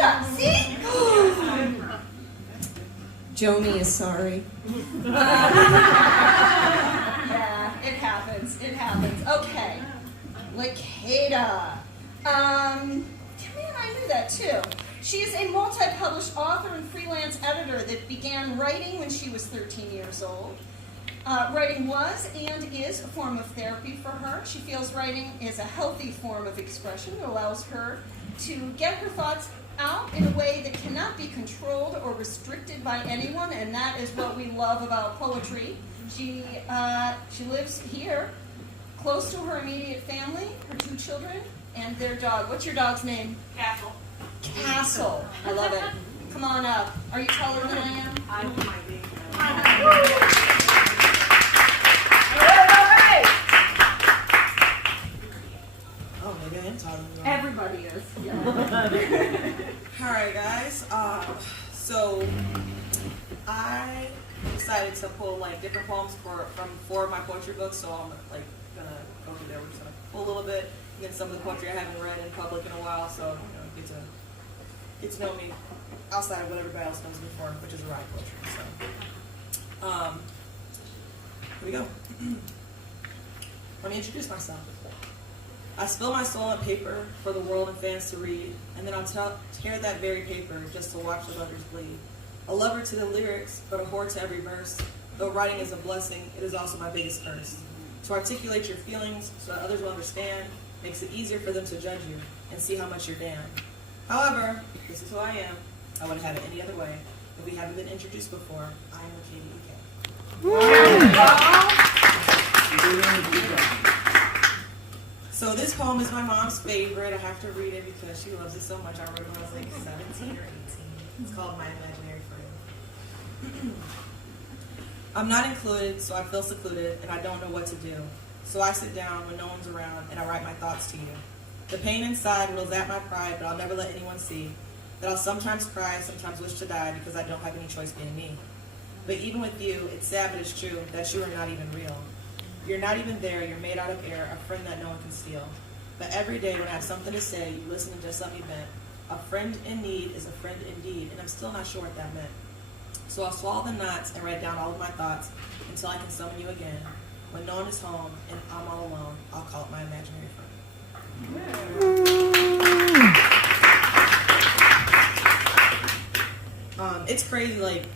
Lakeda, see? Joni is sorry. Yeah, it happens. It happens. Okay. Lakeda. Man, I knew that too. She is a multi-published author and freelance editor that began writing when she was 13 years old. Writing was and is a form of therapy for her. She feels writing is a healthy form of expression that allows her to get her thoughts out in a way that cannot be controlled or restricted by anyone, and that is what we love about poetry. She lives here, close to her immediate family, her 2 children, and their dog. What's your dog's name? Castle. Castle. I love it. Come on up. Are you taller than I am? I might be. Oh, maybe I am taller than you. Everybody is. Yeah. Alright guys, so I decided to pull like different poems from 4 of my poetry books, so I'm like gonna go through there. We're just gonna pull a little bit, and then some of the poetry I haven't read in public in a while, so get to know me outside of what everybody else knows me for, which is erotic poetry. So here we go. Let me introduce myself. I spill my soul on paper for the world and fans to read, and then I'll tear that very paper just to watch the lovers bleed. A lover to the lyrics, but a whore to every verse. Though writing is a blessing, it is also my biggest curse. To articulate your feelings so that others will understand makes it easier for them to judge you and see how much you're damned. However, this is who I am. I wouldn't have it any other way. If we haven't been introduced before, I am Lakeda. So this poem is my mom's favorite. I have to read it because she loves it so much. I wrote it when I was like 17 or 18. It's called My Imaginary Friend. I'm not included, so I feel secluded, and I don't know what to do. So I sit down when no one's around, and I write my thoughts to you. The pain inside will zap my pride, but I'll never let anyone see that I'll sometimes cry, sometimes wish to die because I don't have any choice being me. But even with you, it's sad but it's true that you are not even real. You're not even there, you're made out of air, a friend that no one can steal. But every day when I have something to say, you listen and just let me vent. A friend in need is a friend indeed, and I'm still not sure what that meant. So I'll swallow the knots and write down all of my thoughts until I can summon you again. When no one is home and I'm all alone, I'll call it my imaginary friend. It's crazy, like,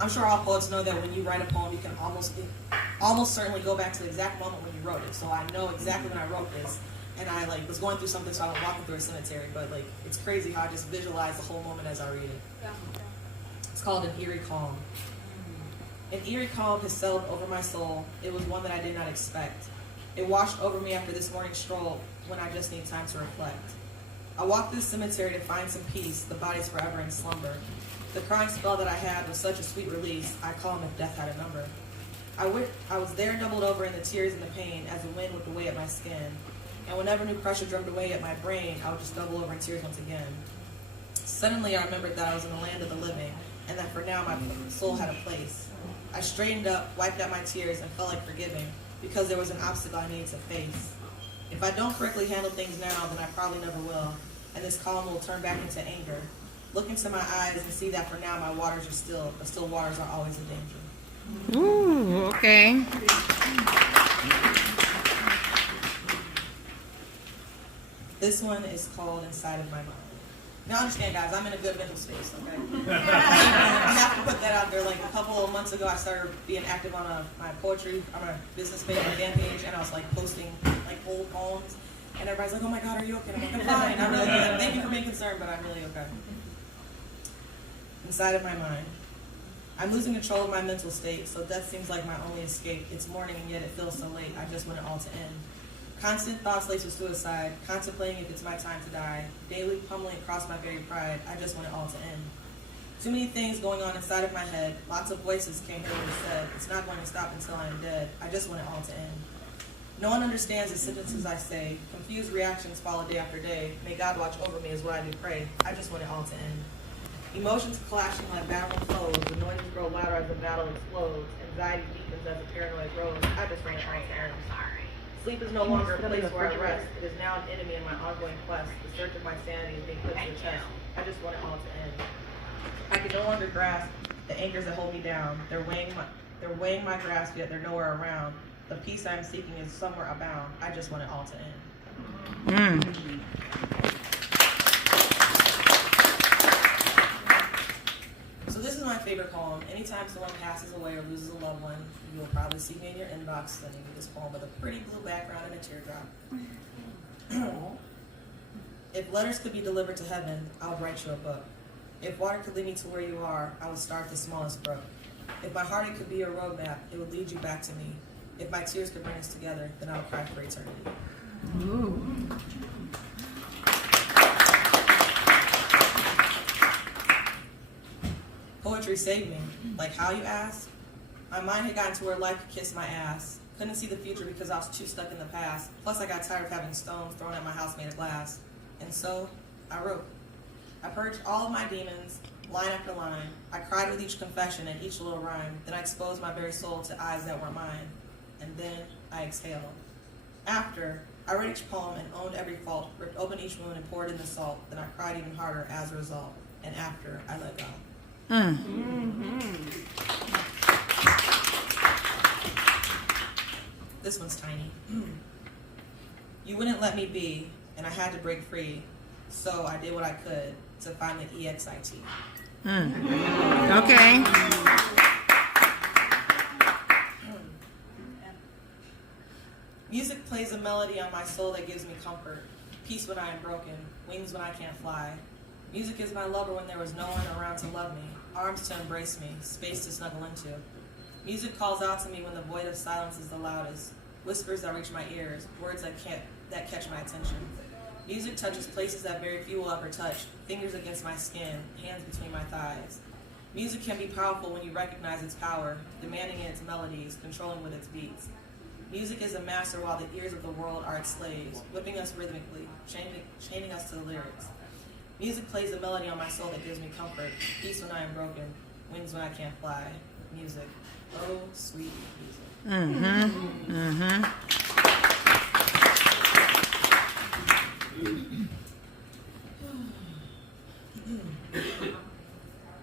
I'm sure all poets know that when you write a poem, you can almost certainly go back to the exact moment when you wrote it. So I know exactly when I wrote this, and I like was going through something, so I was walking through a cemetery. But like, it's crazy how I just visualize the whole moment as I read it. Yeah. It's called An Eerie Calm. An eerie calm has settled over my soul. It was one that I did not expect. It washed over me after this morning stroll when I just need time to reflect. I walked through the cemetery to find some peace. The body's forever in slumber. The crying spell that I had was such a sweet release. I call him if death had a number. I was there doubled over in the tears and the pain as the wind whipped away at my skin. And whenever new pressure drummed away at my brain, I would just double over in tears once again. Suddenly I remembered that I was in the land of the living, and that for now my soul had a place. I straightened up, wiped out my tears, and felt like forgiving, because there was an obstacle I needed to face. If I don't correctly handle things now, then I probably never will, and this calm will turn back into anger. Look into my eyes and see that for now my waters are still, but still waters are always a danger. Ooh, okay. This one is called Inside of My Mind. Now understand, guys, I'm in a good mental space, okay? I have to put that out there. Like a couple of months ago, I started being active on my poetry, on my business page, my fan page, and I was like posting like old poems. And everybody's like, oh my God, are you okay? I'm like, I'm fine. I'm really good. Thank you for being concerned, but I'm really okay. Inside of my mind. I'm losing control of my mental state, so death seems like my only escape. It's morning and yet it feels so late. I just want it all to end. Constant thoughts laced with suicide, contemplating if it's my time to die. Daily pummeling across my very pride. I just want it all to end. Too many things going on inside of my head. Lots of voices can't hear what is said. It's not going to stop until I am dead. I just want it all to end. No one understands the sentences I say. Confused reactions follow day after day. May God watch over me is what I do pray. I just want it all to end. Emotions clashing like battling flows. The noises grow louder as the battle explodes. Anxiety deepens as the paranoia grows. I just want it all to end. Sleep is no longer a place where I rest. It is now an enemy in my ongoing quest. The search of my sanity is being put to the test. I just want it all to end. I can no longer grasp the anchors that hold me down. They're weighing my grasp, yet they're nowhere around. The peace I am seeking is somewhere abound. I just want it all to end. So this is my favorite poem. Anytime someone passes away or loses a loved one, you'll probably see me in your inbox sending you this poem with a pretty blue background and a teardrop. If letters could be delivered to heaven, I would write you a book. If water could lead me to where you are, I would start the smallest brook. If my heartache could be a roadmap, it would lead you back to me. If my tears could bring us together, then I would cry for eternity. Ooh. Poetry saved me. Like how, you ask? My mind had gotten to where life could kiss my ass. Couldn't see the future because I was too stuck in the past. Plus I got tired of having stones thrown at my house made of glass. And so, I wrote. I purged all of my demons, line after line. I cried with each confession and each little rhyme. Then I exposed my very soul to eyes that were mine. And then I exhaled. After, I read each poem and owned every fault, ripped open each wound and poured in the salt. Then I cried even harder as a result. And after, I let go. This one's tiny. You wouldn't let me be, and I had to break free. So I did what I could to find the EXIT. Okay. Music plays a melody on my soul that gives me comfort. Peace when I am broken, wings when I can't fly. Music is my lover when there was no one around to love me, arms to embrace me, space to snuggle into. Music calls out to me when the void of silence is the loudest, whispers that reach my ears, words that catch my attention. Music touches places that very few will ever touch, fingers against my skin, hands between my thighs. Music can be powerful when you recognize its power, demanding its melodies, controlling with its beats. Music is a master while the ears of the world are its slaves, whipping us rhythmically, chaining us to the lyrics. Music plays a melody on my soul that gives me comfort, peace when I am broken, wings when I can't fly. Music, oh sweet music.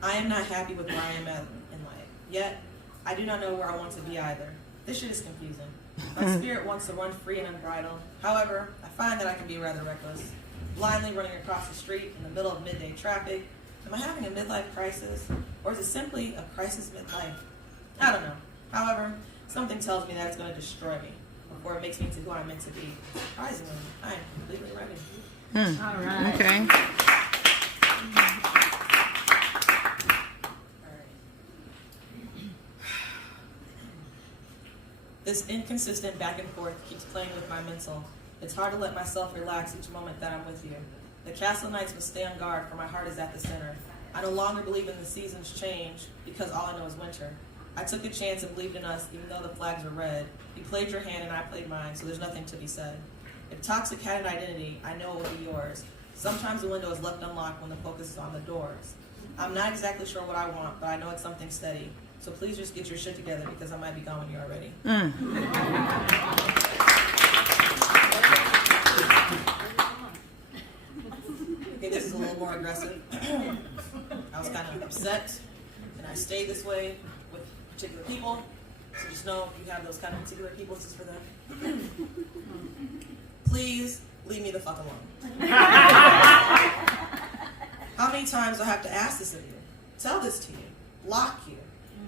I am not happy with where I am at in life. Yet, I do not know where I want to be either. This shit is confusing. My spirit wants to run free and unbridled. However, I find that I can be rather reckless. Blindly running across the street in the middle of midday traffic. Am I having a midlife crisis? Or is it simply a crisis midlife? I don't know. However, something tells me that it's going to destroy me before it makes me into who I'm meant to be. Surprisingly, I am completely ready. All right. Okay. This inconsistent back and forth keeps playing with my mental. It's hard to let myself relax each moment that I'm with you. The castle knights must stay on guard, for my heart is at the center. I no longer believe in the seasons change, because all I know is winter. I took a chance and believed in us, even though the flags were red. You played your hand and I played mine, so there's nothing to be said. If toxic had an identity, I know it would be yours. Sometimes the window is left unlocked when the focus is on the doors. I'm not exactly sure what I want, but I know it's something steady. So please just get your shit together, because I might be gone when you're ready. Okay, this is a little more aggressive. I was kind of upset, and I stayed this way with particular people. So just know if you have those kind of particular people, this is for them. Please leave me the fuck alone. How many times do I have to ask this of you? Tell this to you. Block you.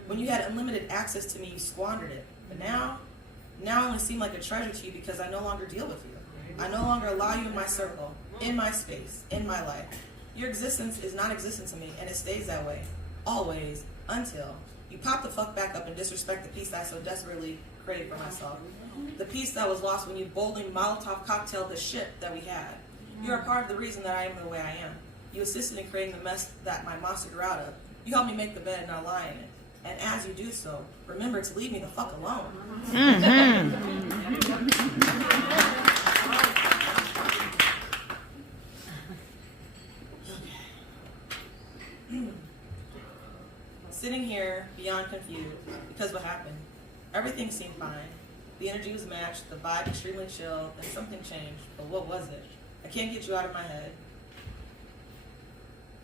When you had unlimited access to me, you squandered it. But now I only seem like a treasure to you because I no longer deal with you. I no longer allow you in my circle, in my space, in my life. Your existence is non-existent to me, and it stays that way. Always. Until you pop the fuck back up and disrespect the peace I so desperately craved for myself. The peace that was lost when you boldly Molotov cocktailed the shit that we had. You are part of the reason that I am the way I am. You assisted in creating the mess that my monster grew out of. You helped me make the bed and not lie in it. And as you do so, remember to leave me the fuck alone. Sitting here, beyond confused, because what happened? Everything seemed fine. The energy was matched, the vibe extremely chill, then something changed. But what was it? I can't get you out of my head.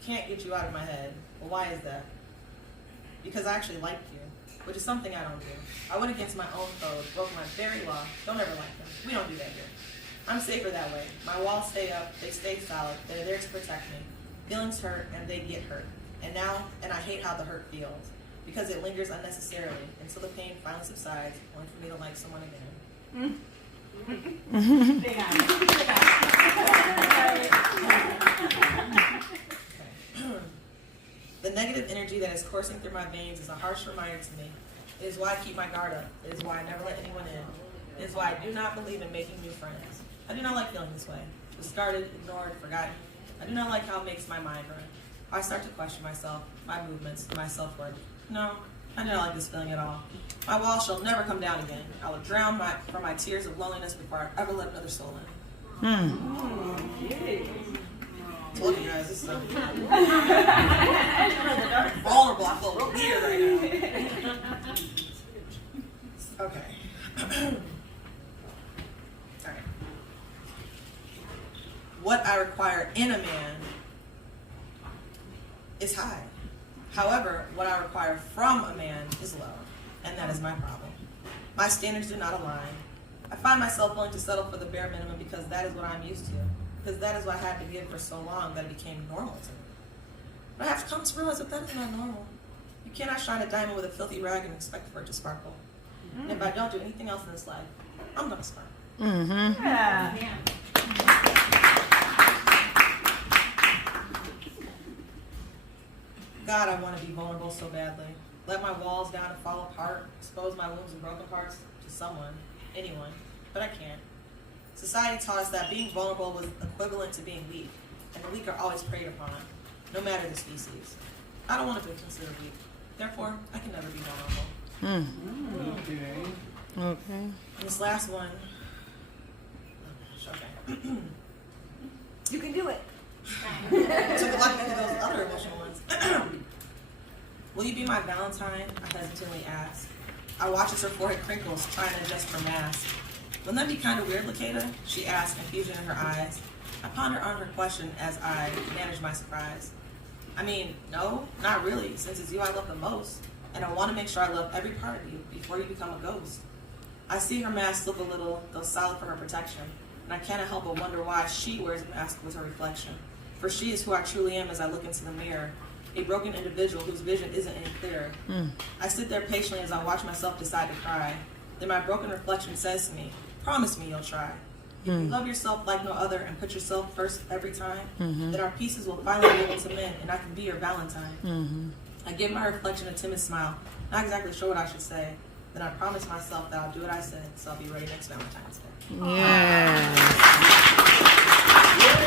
can't get you out of my head. Well, why is that? Because I actually liked you, which is something I don't do. I went against my own code, broke my very law. Don't ever like them. We don't do that here. I'm safer that way. My walls stay up, they stay solid, they're there to protect me. Feelings hurt, and they get hurt. And I hate how the hurt feels, because it lingers unnecessarily until the pain finally subsides, only for me to like someone again. The negative energy that is coursing through my veins is a harsh reminder to me. It is why I keep my guard up. It is why I never let anyone in. It is why I do not believe in making new friends. I do not like feeling this way. Discarded, ignored, forgotten. I do not like how it makes my mind run. I start to question myself, my movements, my self-worth. No, I do not like this feeling at all. My wall shall never come down again. I will drown from my tears of loneliness before I ever let another soul in. Told you guys, this is so vulnerable. I feel weird right now. Okay. All right. What I require in a man is high. However, what I require from a man is low, and that is my problem. My standards do not align. I find myself willing to settle for the bare minimum because that is what I'm used to, because that is what I had to give for so long that it became normal to me. But I have to come to realize that that is not normal. You cannot shine a diamond with a filthy rag and expect for it to sparkle. And if I don't do anything else in this life, I'm going to sparkle. Mm-hmm. Yeah. God, I want to be vulnerable so badly. Let my walls down and fall apart, expose my wounds and broken parts to someone, anyone, but I can't. Society taught us that being vulnerable was equivalent to being weak, and the weak are always preyed upon, no matter the species. I don't want to be considered weak. Therefore, I can never be vulnerable. Okay. And this last one, okay. You can do it. Took a lot to those other emotional ones. Will you be my Valentine? I hesitantly asked. I watch as her forehead crinkles, trying to adjust her mask. Wouldn't that be kind of weird, Lakeda? She asked, confusion in her eyes. I ponder on her question as I manage my surprise. I mean, no, not really, since it's you I love the most, and I want to make sure I love every part of you before you become a ghost. I see her mask slip a little, though solid for her protection, and I cannot help but wonder why she wears a mask with her reflection. For she is who I truly am as I look into the mirror, a broken individual whose vision isn't any clearer. I sit there patiently as I watch myself decide to cry. Then my broken reflection says to me, promise me you'll try. If you love yourself like no other and put yourself first every time, then our pieces will finally be able to mend and I can be your Valentine. I give my reflection a timid smile, not exactly sure what I should say. Then I promise myself that I'll do what I said, so I'll be ready next Valentine's Day. Yeah.